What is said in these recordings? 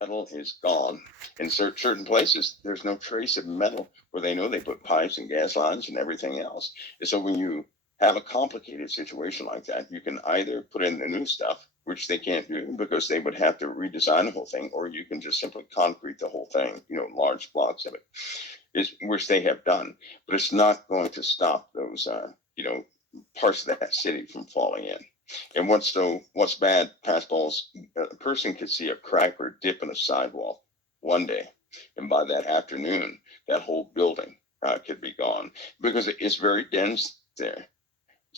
metal is gone. In certain places, there's no trace of metal where they know they put pipes and gas lines and everything else. And so when you have a complicated situation like that, you can either put in the new stuff, which they can't do because they would have to redesign the whole thing, or you can just simply concrete the whole thing, large blocks of it, which they have done. But it's not going to stop those, parts of that city from falling in. And what's bad, Pascal's, a person could see a crack or dip in a sidewalk one day, and by that afternoon, that whole building could be gone because it's very dense there.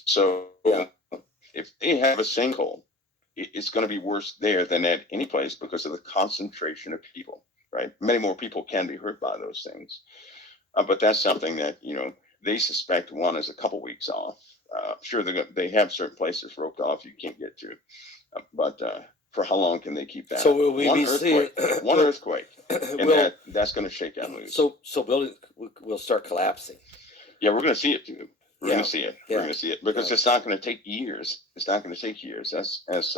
So if they have a sinkhole, it's going to be worse there than at any place because of the concentration of people, right? Many more people can be hurt by those things. But that's something that, they suspect one is a couple weeks off. Sure, they have certain places roped off you can't get to. But for how long can they keep that? So will we be seeing one earthquake, and that's going to shake out loose. So buildings will start collapsing. Yeah, we're going to see it too. We're going to see it. We're going to see it because it's not going to take years. It's not going to take years. As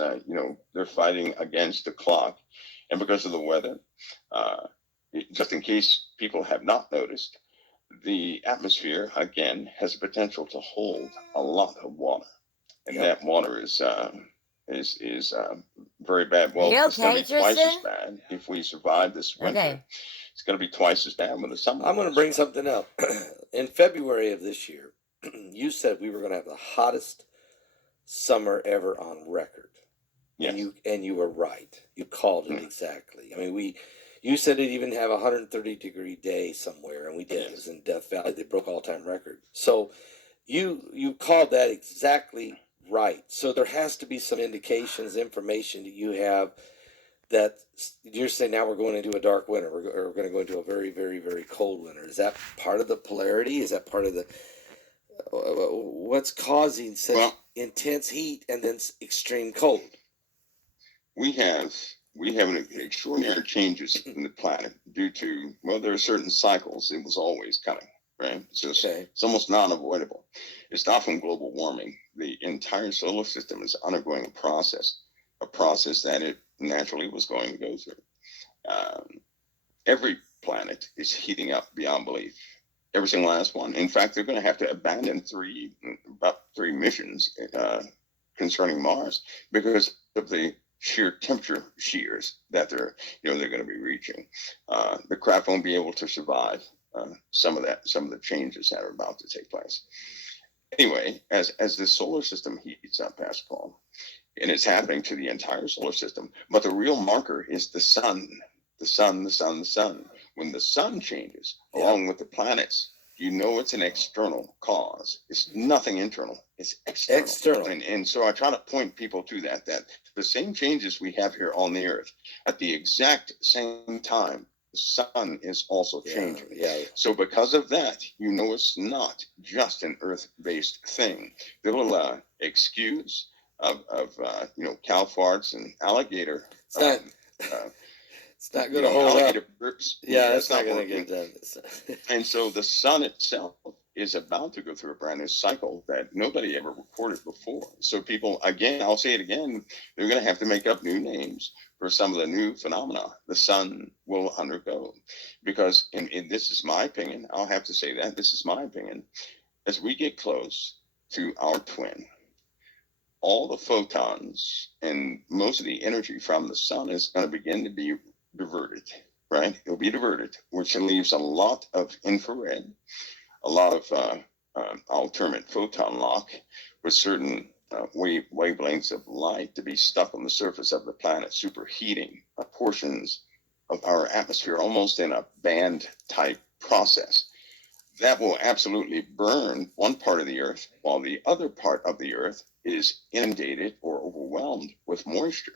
they're fighting against the clock, and because of the weather, just in case people have not noticed, the atmosphere again has the potential to hold a lot of water, and that water is very bad. Well, it's going to be twice as bad if we survive this winter. Okay. It's going to be twice as bad when the summer. I'm going to bring something up. In February of this year, you said we were going to have the hottest summer ever on record. Yes. And you were right. You called it exactly. I mean, you said it even have a 130-degree day somewhere, and we did. Yes. It was in Death Valley. They broke all-time record. So you called that exactly right. So there has to be some indications, information that you have that you're saying now we're going into a dark winter. We're going to go into a very, very, very cold winter. Is that part of the polarity? Is that part of the what's causing such intense heat and then extreme cold? We have an extraordinary changes in the planet due to, there are certain cycles. It was always coming, right? So it's almost non-avoidable. It's not from global warming. The entire solar system is undergoing a process that it naturally was going to go through. Every planet is heating up beyond belief. Every single last one. In fact, they're going to have to abandon about three missions concerning Mars because of the sheer temperature shears that they're going to be reaching. The craft won't be able to survive some of the changes that are about to take place. Anyway, as the solar system heats up, Pascal, and it's happening to the entire solar system, but the real marker is the sun. The sun. When the sun changes along with the planets, it's an external cause. It's nothing internal. It's external. And so I try to point people to that the same changes we have here on the earth at the exact same time, the sun is also changing. So because of that, it's not just an earth-based thing. The little excuse of cow farts and alligator. It's not going to hold up. It's not going to get done. And so the sun itself is about to go through a brand new cycle that nobody ever recorded before. So people, again, I'll say it again, they're going to have to make up new names for some of the new phenomena the sun will undergo. Because, and this is my opinion, I'll have to say that, this is my opinion, as we get close to our twin, all the photons and most of the energy from the sun is going to begin to be diverted, right? It'll be diverted, which leaves a lot of infrared, a lot of alternate photon lock with certain wavelengths of light to be stuck on the surface of the planet, superheating portions of our atmosphere almost in a band type process. That will absolutely burn one part of the earth while the other part of the earth is inundated or overwhelmed with moisture.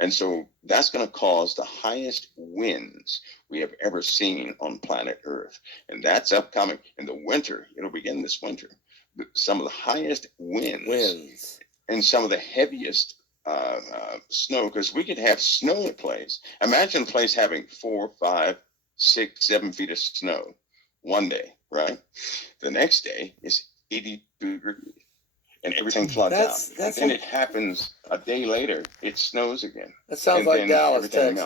And so that's going to cause the highest winds we have ever seen on planet Earth. And that's upcoming in the winter. It'll begin this winter. Some of the highest winds. And some of the heaviest snow, because we could have snow in a place. Imagine a place having 4, 5, 6, 7 feet of snow one day, right? The next day is 82 degrees. And everything floods out. And then it happens a day later, it snows again. That sounds like Dallas, Texas.